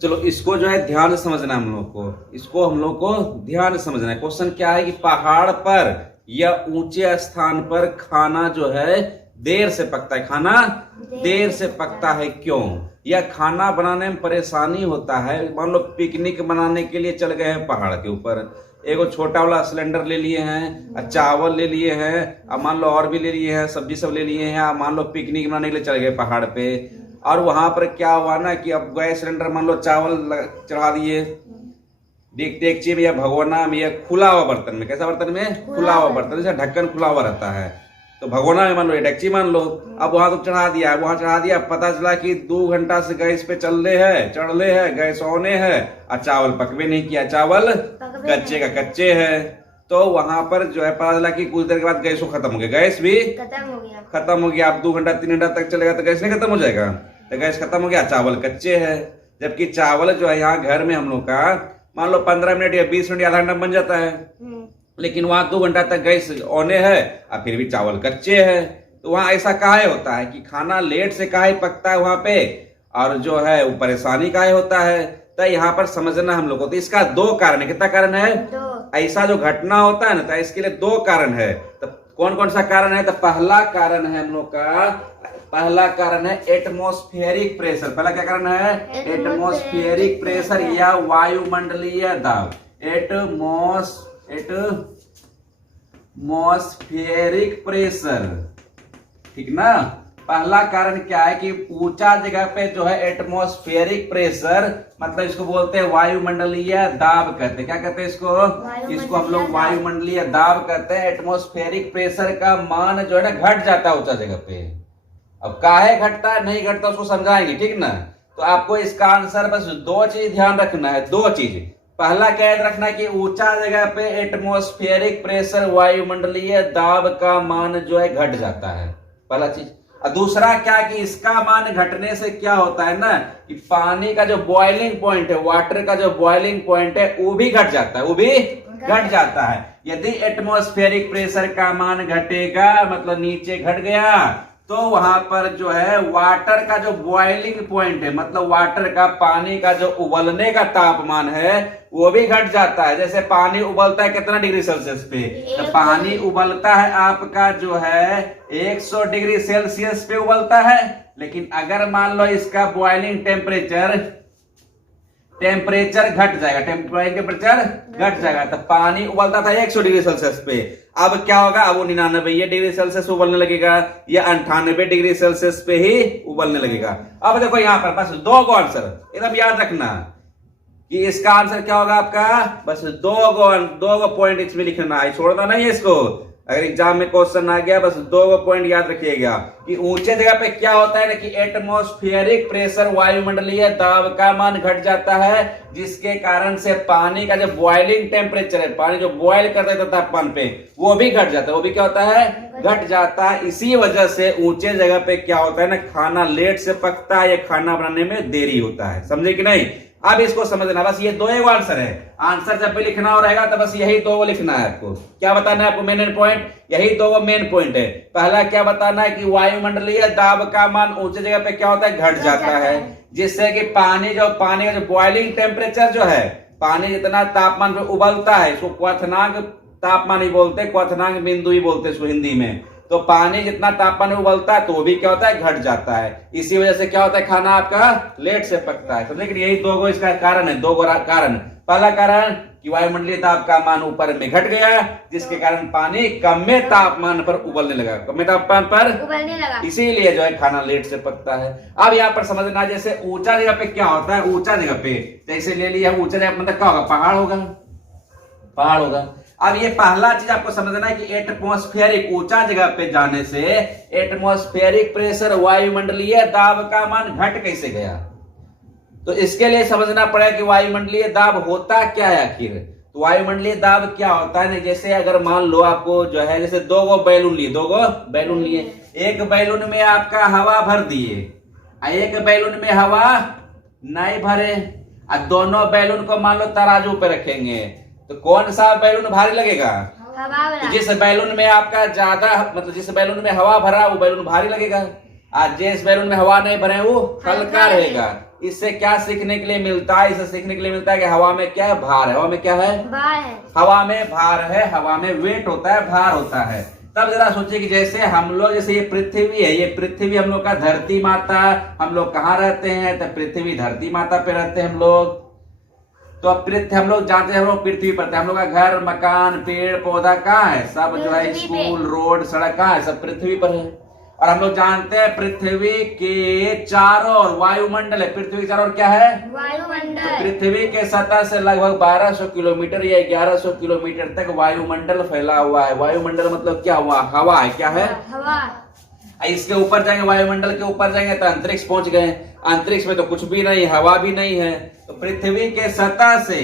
चलो इसको जो है ध्यान से समझना है हम लोग को, इसको हम लोग को ध्यान से समझना है। क्वेश्चन क्या है कि पहाड़ पर या ऊंचे स्थान पर खाना जो है देर से पकता है, खाना देर से पकता है क्यों? या खाना बनाने में परेशानी होता है। मान लो पिकनिक बनाने के लिए चल गए हैं पहाड़ के ऊपर, एगो छोटा वाला सिलेंडर ले लिए हैं और चावल ले लिए हैं, अब मान लो और भी ले लिए हैं, सब्जी सब ले लिए हैं, मान लो पिकनिक बनाने के लिए चल गए पहाड़ पे। और वहां पर क्या हुआ ना कि अब गैस सिलेंडर मान लो चावल चढ़ा दिए डेगची में या भगोना में या खुला हुआ बर्तन में। कैसा बर्तन में? खुला हुआ बर्तन, जैसे ढक्कन खुला हुआ रहता है। तो भगोना में मान लो, डेगची मान लो, अब वहां तो चढ़ा दिया, वहां चढ़ा दिया, पता चला कि 2 घंटा से गैस पे चढ़ रहे हैं, गैस ऑने है और चावल पकवे नहीं किया, चावल कच्चे का कच्चे है। तो वहां पर जो है पता चला कि कुछ देर के बाद गैस खत्म हो गया, गैस भी खत्म हो गया। अब 2 घंटा 3 घंटा तक चलेगा तो गैस नहीं खत्म हो जाएगा? तो गैस खत्म हो गया, चावल कच्चे है। जबकि चावल जो है यहाँ घर में हम लोग का मान लो 15 मिनट या 20 मिनट या आधा घंटा बन जाता है, लेकिन वहां 2 घंटा तक गैस ऑने है और फिर भी चावल कच्चे है। तो वहां ऐसा काहे होता है कि खाना लेट से काहे पकता है वहां पे, और जो है वो परेशानी काहे होता है? तो यहाँ पर समझना हम लोग को। तो इसका 2 कारण है। कितना कारण है? 2। ऐसा जो घटना होता है ना, तो इसके लिए 2 कारण है। तो कौन कौन सा कारण है? तो पहला कारण है हम लोग का, पहला कारण है एटमॉस्फेरिक प्रेशर। पहला क्या कारण है? एटमॉस्फेरिक प्रेशर या वायुमंडलीय दाब। एटमॉस्फेरिक प्रेशर, ठीक ना। पहला कारण क्या है कि ऊंचा जगह पे जो है एटमॉस्फेरिक प्रेशर, मतलब इसको बोलते हैं वायुमंडलीय दाब कहते हैं। क्या कहते हैं इसको? इसको हम लोग वायुमंडलीय दाब कहते हैं। एटमॉस्फेरिक प्रेशर का मान जो है ना घट जाता है ऊंचा जगह पे। अब काहे घटता है नहीं घटता उसको समझाएंगे, ठीक ना। तो आपको इसका आंसर बस 2 चीज ध्यान रखना है, 2 चीज। पहला क्या याद रखना है कि ऊंचा जगह पे एटमॉस्फेरिक प्रेशर वायुमंडलीय दाब का मान जो है घट जाता है, पहला चीज। और दूसरा क्या कि इसका मान घटने से क्या होता है ना कि पानी का जो बॉइलिंग पॉइंट है, वाटर का जो बॉइलिंग पॉइंट है वो भी घट जाता है, वो भी घट जाता है। यदि एटमॉस्फेरिक प्रेशर का मान घटेगा, मतलब नीचे घट गया, तो वहां पर जो है वाटर का जो बॉइलिंग पॉइंट है, मतलब वाटर का, पानी का जो उबलने का तापमान है वो भी घट जाता है। जैसे पानी उबलता है कितना डिग्री सेल्सियस पे? तो पानी उबलता है आपका जो है 100 डिग्री सेल्सियस पे उबलता है। लेकिन अगर मान लो इसका बॉइलिंग टेम्परेचर घट जाएगा, टेम्परेचर घट जाएगा, तो पानी उबलता था 100 डिग्री सेल्सियस पे, अब क्या होगा? अब वो 99 डिग्री सेल्सियस उबलने लगेगा या 98 डिग्री सेल्सियस पे ही उबलने लगेगा। अब देखो यहाँ पर बस 2 गो आंसर एकदम याद रखना कि इसका आंसर क्या होगा आपका, बस 2 गो पॉइंट इसमें लिखना है, छोड़ना नहीं है इसको। अगर एग्जाम में क्वेश्चन आ गया, बस 2 गो पॉइंट याद रखिएगा कि ऊंचे जगह पे क्या होता है ना कि एटमॉस्फेरिक प्रेशर वायुमंडलीय दाब का मान घट जाता है, जिसके कारण से पानी का जो बॉइलिंग टेम्परेचर है, पानी जो बॉइल करता है तापमान पे, वो भी घट जाता है, वो भी क्या होता है? घट जाता है। इसी वजह से ऊंचे जगह पे क्या होता है ना, खाना लेट से पकता है या खाना बनाने में देरी होता है। समझे कि नहीं? अब इसको समझना, बस ये 2 आंसर है। आंसर जब भी लिखना हो रहेगा तो बस यही 2 लिखना है। आपको क्या बताना है? आपको मेन पॉइंट यही 2 मेन पॉइंट है। पहला क्या बताना है कि वायुमंडलीय दाब का मान ऊंचे जगह पे क्या होता है? घट जाता है, जिससे कि पानी का जो बॉइलिंग टेम्परेचर जो है, पानी जितना तापमान पे उबलता है, इसको क्वथनांक तापमान ही बोलते हैं, क्वथनांक बिंदु ही बोलते हैं इसको हिंदी में। तो पानी जितना तापमान में उबलता है तो वो भी क्या होता है? घट जाता है। इसी वजह से क्या होता है? खाना आपका लेट से पकता है। समझे कि यही 2 इसका कारण है, 2 कारण। पहला कारण कि वायुमंडलीय दाब का मान ऊपर में घट गया, जिसके कारण पानी कम तापमान पर उबलने लगा, कम तापमान पर उबलने लगा, इसीलिए जो है खाना लेट से पकता है। अब यहाँ पर समझना, जैसे ऊंचा जगह पे क्या होता है, ऊंचा जगह पे जैसे ले लिया, ऊंचा जगह मतलब क्या होगा? पहाड़ होगा, पहाड़ होगा। अब ये पहला चीज आपको समझना है कि एटमॉस्फेरिक, ऊंचा जगह पे जाने से एटमॉस्फेरिक प्रेशर वायुमंडलीय दाब का मान घट कैसे गया। तो इसके लिए समझना पड़ेगा कि वायुमंडलीय दाब होता क्या है आखिर। तो वायुमंडलीय दाब क्या होता है ना, जैसे अगर मान लो आपको जो है, जैसे 2 बैलून लिए, एक बैलून में आपका हवा भर दिए, एक बैलून में हवा नहीं भरे, और दोनों बैलून को मान लो तराजू पे रखेंगे, तो कौन सा बैलून भारी लगेगा? तो जिस बैलून में आपका ज्यादा, मतलब जिस बैलून में हवा भरा वो बैलून भारी लगेगा, और जिस बैलून में हवा नहीं भरे वो हल्का रहेगा। इससे क्या सीखने के लिए मिलता है? इससे सीखने के लिए मिलता है कि हवा में क्या है? भार है। हवा में क्या है? भार है। हवा में भार है, हवा में वेट होता है, भार होता है। तब जरा सोचिए कि जैसे हम लोग, जैसे ये पृथ्वी है, ये पृथ्वी हम लोग का धरती माता, हम लोग कहाँ रहते हैं? तो पृथ्वी धरती माता पे रहते हैं हम लोग। तो अब हम लोग जानते हैं, हम लोग पृथ्वी पर, हम लोग का घर, मकान, पेड़ पौधा कहाँ है? सब जो है स्कूल, रोड, सड़क कहाँ है? सब पृथ्वी पर है। और हम लोग जानते हैं पृथ्वी के चारों ओर वायुमंडल है। पृथ्वी के चारों ओर क्या है? वायुमंडल। तो पृथ्वी के सतह से लगभग 1200 किलोमीटर या 1100 किलोमीटर तक वायुमंडल फैला हुआ है। वायुमंडल मतलब क्या हुआ? हवा है। क्या है? हवा। इसके ऊपर जाएंगे, वायुमंडल के ऊपर जाएंगे तो अंतरिक्ष पहुंच गए। अंतरिक्ष में तो कुछ भी नहीं, हवा भी नहीं है। तो पृथ्वी के सतह से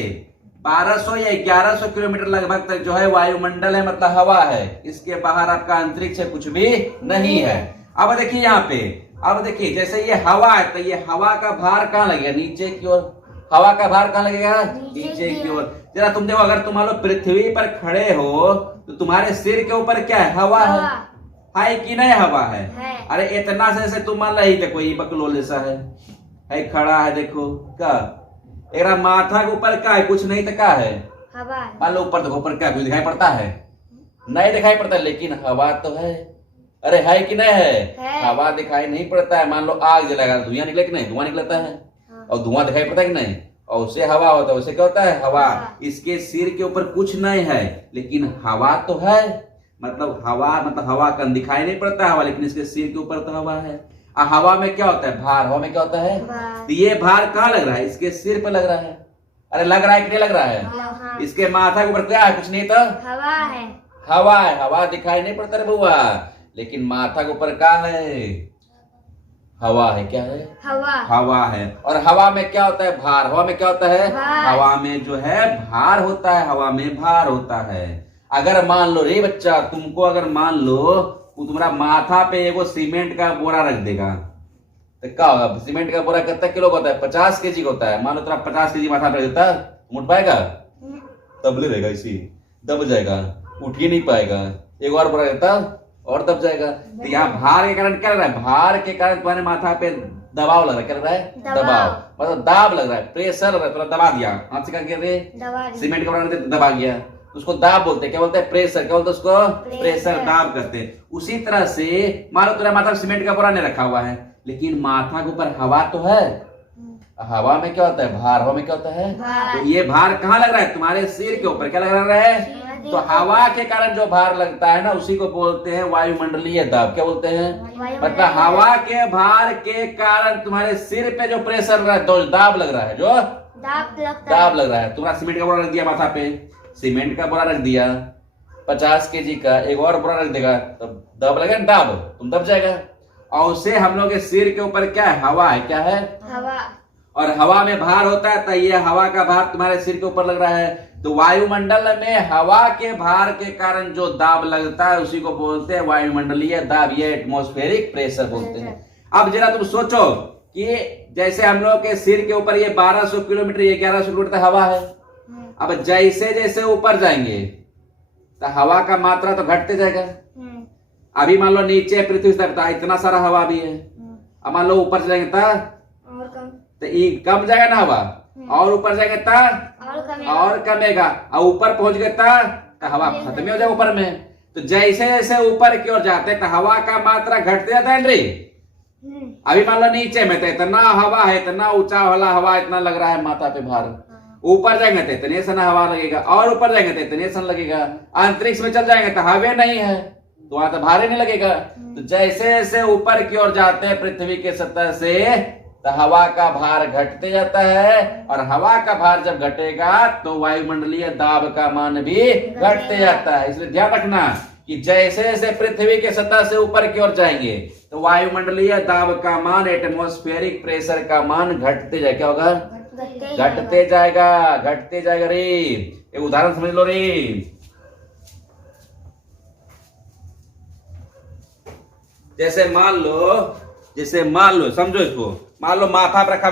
1200 या 1100 किलोमीटर लगभग तक जो है वायुमंडल है, मतलब हवा है। इसके बाहर आपका अंतरिक्ष है, कुछ भी नहीं है। अब देखिए यहाँ पे, अब देखिए जैसे ये हवा है, तो ये हवा का भार कहाँ लगेगा? नीचे की ओर। हवा का भार कहाँ लगेगा? नीचे की ओर। जरा तुम देखो, अगर तुम मान लो पृथ्वी पर खड़े हो तो तुम्हारे सिर के ऊपर क्या है? हवा है कि नहीं? हवा है। अरे इतना से तुम मान लो, देखो ये बकलोल जैसा है खड़ा है, देखो क्या एक माथा के ऊपर क्या है? कुछ नहीं तो क्या है? हवा। मान लो ऊपर देखो, ऊपर क्या कुछ दिखाई पड़ता है? नहीं दिखाई पड़ता, लेकिन हवा तो है। अरे है कि नहीं है? हवा दिखाई नहीं पड़ता है। मान लो आग जलाएगा, धुआं निकले कि नहीं? धुआं निकलता है। और धुआं दिखाई पड़ता है कि नहीं? और उससे हवा होता है। उससे क्या होता है? हवा। इसके सिर के ऊपर कुछ नहीं है, लेकिन हवा तो है। मतलब हवा का दिखाई नहीं पड़ता हवा, लेकिन इसके सिर के ऊपर तो हवा है। हवा में क्या होता है? भार। हवा में क्या होता है? तो ये भार कहाँ लग रहा है? इसके सिर पे लग रहा है। अरे लग रहा है कि नहीं लग रहा है? इसके माथा के ऊपर क्या है? कुछ नहीं तो हवा है। हवा है। हवा दिखाई नहीं पड़ता रे बुआ, लेकिन माथा के ऊपर क्या है? हवा है। क्या है? हवा है। और हवा में क्या होता है? भार। हवा में क्या होता है? हवा में जो है भार होता है। हवा में भार होता है। अगर मान लो रे बच्चा, तुमको अगर मान लो वो तुम्हारा माथा पे एगो सीमेंट का बोरा रख देगा, तो क्या होगा? सीमेंट का बोरा कितना किलो का होता है? 50 केजी का होता है। मान लो तेरा 50 केजी माथा पे देता, उठ पाएगा? दबले रहेगा, इसी दब जाएगा, उठ ही नहीं पाएगा। एक और बोरा देता और दब जाएगा। तो यहाँ भार के कारण क्या लग रहा है? भार के कारण तुम्हारे माथा पे दबाव लग रहा है। क्या लग रहा है? दबाव। मतलब दाब लग रहा है, प्रेशर लग रहा है। थोड़ा दबा दिया हाथ से, क्या किया रे? सीमेंट का बोरा दबा गया, उसको दाब बोलते हैं। क्या बोलते हैं? प्रेशर। क्या बोलते हैं उसको? प्रेशर, दाब करते हैं। उसी तरह से मान लो तेरा माथा सीमेंट का बोरा नहीं रखा हुआ है, लेकिन माथा के ऊपर हवा तो है। हवा में क्या होता है? भार। हवा में क्या होता है? तो ये भार कहाँ लग रहा है? तुम्हारे सिर के ऊपर। क्या लग रहा है? तो हवा के कारण जो भार लगता है ना, उसी को बोलते हैं वायुमंडलीय दाब। क्या बोलते हैं? मतलब हवा के भार के कारण तुम्हारे सिर पे जो प्रेशर लग रहा है, तो दाब लग रहा है, जो दाब लग रहा है। तुम्हारा सीमेंट का बोरा रख दिया माथा पे, सीमेंट का बोरा रख दिया 50 केजी का, एक और बोरा रख देगा तो दब लगेगा, दाब, तुम दब जाएगा। और उससे हम लोग के सिर के ऊपर क्या है? हवा है। क्या है? हवा। और हवा में भार होता है, तो ये हवा का भार तुम्हारे सिर के ऊपर लग रहा है। तो वायुमंडल में हवा के भार के कारण जो दाब लगता है, उसी को बोलते हैं वायुमंडलीय दाब। ये एटमॉस्फेरिक प्रेशर बोलते हैं। अब जरा तुम सोचो कि जैसे हम लोग के सिर के ऊपर ये 1200 किलोमीटर, ये 1100 किलोमीटर हवा है। अब जैसे जैसे ऊपर जाएंगे तो हवा का मात्रा तो घटते जाएगा। अभी मान लो नीचे पृथ्वी तक इतना सारा हवा भी है। अब मान लो ऊपर जाएंगे तो ये कम जाएगा ना हवा, और ऊपर जाएंगे और कमेगा, और ऊपर पहुंच गए तो हवा खत्म ही हो जाएगा ऊपर में। तो जैसे जैसे ऊपर की ओर जाते हैं तो हवा का मात्रा घटते जाता है। अभी मान लो नीचे में तो इतना हवा है, इतना ऊंचा वाला हवा, इतना लग रहा है माथा पे भार। ऊपर जाएंगे तो इतने सन हवा लगेगा, और ऊपर जाएंगे तो इतने सन लगेगा। अंतरिक्ष में चल जाएंगे तो हवा नहीं है, तो वहां तो भार ही नहीं लगेगा। तो जैसे जैसे ऊपर की ओर जाते हैं पृथ्वी के सतह से, तो हवा का भार घटते जाता है। और हवा का भार जब घटेगा तो वायुमंडलीय दाब का मान भी घटते जाता है। इसलिए ध्यान रखना कि जैसे जैसे पृथ्वी के सतह से ऊपर की ओर जाएंगे तो वायुमंडलीय दाब का मान, एटमॉस्फेरिक प्रेशर का मान घटते जाएगा। क्या होगा? घटते जाएगा, घटते जाएगा रे। एक उदाहरण समझ लो रे। जैसे मान लो समझो इसको, मान लो माथा पर रखा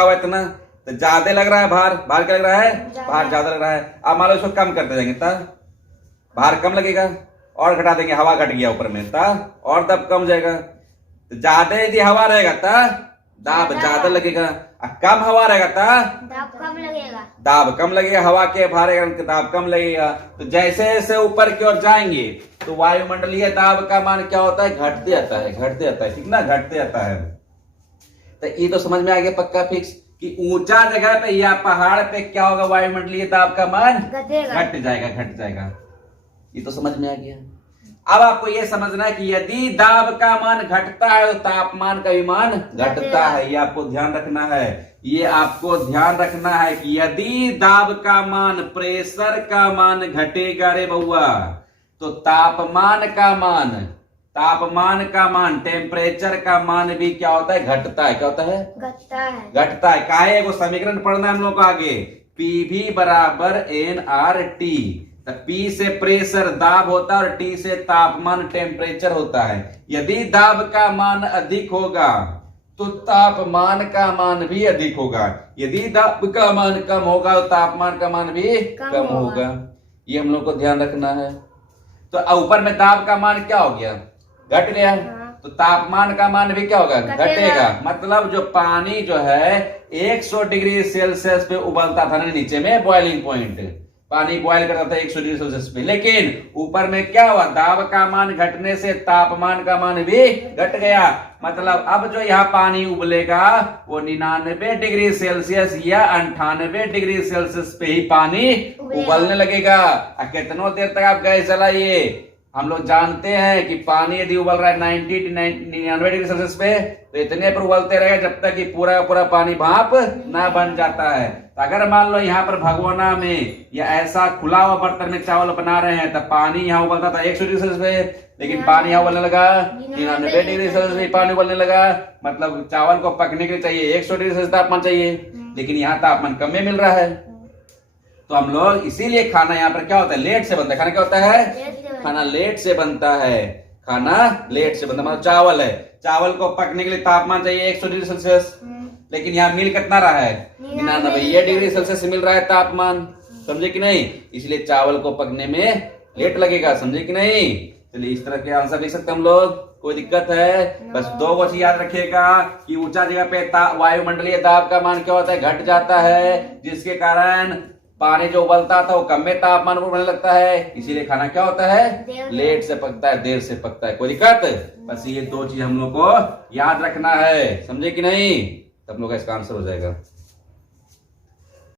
हुआ इतना, तो ज्यादा लग रहा है भार। भार क्या लग रहा है? भार ज्यादा लग रहा है। अब मान लो इसको कम करते जाएंगे तब भार कम लगेगा, और घटा देंगे, हवा घट गया ऊपर में तब और तब कम जाएगा। तो ज्यादा यदि हवा रहेगा तब दाब ज्यादा लगेगा। कम हवा रहेगा दाब कम लगेगा। दाब कम लगेगा, हवा के भार रहेगा दाब कम लगेगा। तो जैसे जैसे ऊपर की ओर जाएंगे तो वायुमंडलीय दाब का मान क्या होता है, घटते जाता है, घटते जाता है, ठीक ना, घटते जाता है। तो ये तो समझ में आ गया पक्का फिक्स कि ऊंचा जगह पे या पहाड़ पे क्या होगा, वायुमंडलीय दाब का मान घट जाएगा, घट जाएगा। ये तो समझ में आ गया। अब आपको यह समझना है कि यदि दाब का मान घटता है तो तापमान का भी मान घटता है। ये आपको ध्यान रखना है, ये आपको ध्यान रखना है कि यदि दाब का मान, प्रेशर का मान घटेगा रे बउआ, तो तापमान का मान, टेम्परेचर का मान भी क्या होता है, घटता है। क्या होता है, घटता है। काहे एगो समीकरण पढ़ना है हम लोग को आगे, पीवी बराबर NRT। P से प्रेशर दाब होता है और T से तापमान टेम्परेचर होता है। यदि दाब का मान अधिक होगा तो तापमान का मान भी अधिक होगा, यदि दाब का मान कम होगा तो तापमान का मान भी कम होगा। ये हम लोग को ध्यान रखना है। तो ऊपर में दाब का मान क्या हो गया, घट गया, तो तापमान का मान भी क्या होगा, घटेगा। मतलब जो पानी जो है 100 डिग्री सेल्सियस पे उबलता था ना नीचे में, बॉइलिंग पॉइंट, पानी बॉयल करता था 100 डिग्री सेल्सियस पे, लेकिन ऊपर में क्या हुआ, दाब का मान घटने से तापमान का मान भी घट गया। मतलब अब जो यहाँ पानी उबलेगा वो 99 डिग्री सेल्सियस या 98 डिग्री सेल्सियस पे ही पानी उबलने लगेगा। कितनों देर तक आप गैस जलाइए, हम लोग जानते हैं कि पानी यदि उबल रहा है 99 डिग्री सेल्सियस पे, तो इतने पर उबलते रहेगा जब तक कि पूरा पूरा पानी भाप ना बन जाता है। तो अगर मान लो यहाँ पर भगोना में या ऐसा खुला हुआ बर्तन में चावल बना रहे हैं, तो पानी यहाँ उबलता था 100 डिग्री सेल्सियस पे, लेकिन पानी यहाँ उबलने लगा 99 डिग्री सेल्सियस पे पानी उबलने लगा। मतलब चावल को पकने के लिए चाहिए 100 डिग्री सेल्सियस तापमान चाहिए, लेकिन यहाँ तापमान कम में मिल रहा है। तो हम लोग इसीलिए खाना यहाँ पर क्या होता है, लेट से बनता है। खाना क्या होता है, खाना लेट से बनता है, खाना लेट से बनता है। मतलब चावल है, चावल को पकने के लिए तापमान चाहिए 100 डिग्री सेल्सियस, लेकिन यहाँ मिल कितना रहा है, 99 डिग्री सेल्सियस मिल रहा है तापमान। समझे कि नहीं, इसलिए चावल को पकने में लेट लगेगा। समझे कि नहीं। चलिए इस तरह के आंसर लिख सकते हम लोग, कोई दिक्कत है। बस दो चीज याद रखिएगा कि ऊंचा जगह पे वायुमंडलीय दाब का मान क्या होता है, घट जाता है, जिसके कारण पानी जो उबलता था वो कम में तापमान पर बनने लगता है। इसीलिए खाना क्या होता है, लेट से पकता है, देर से पकता है। कोई दिक्कत, बस ये दो चीज हम लोग को याद रखना है। समझे कि नहीं, तब लोग का इसका आंसर हो जाएगा।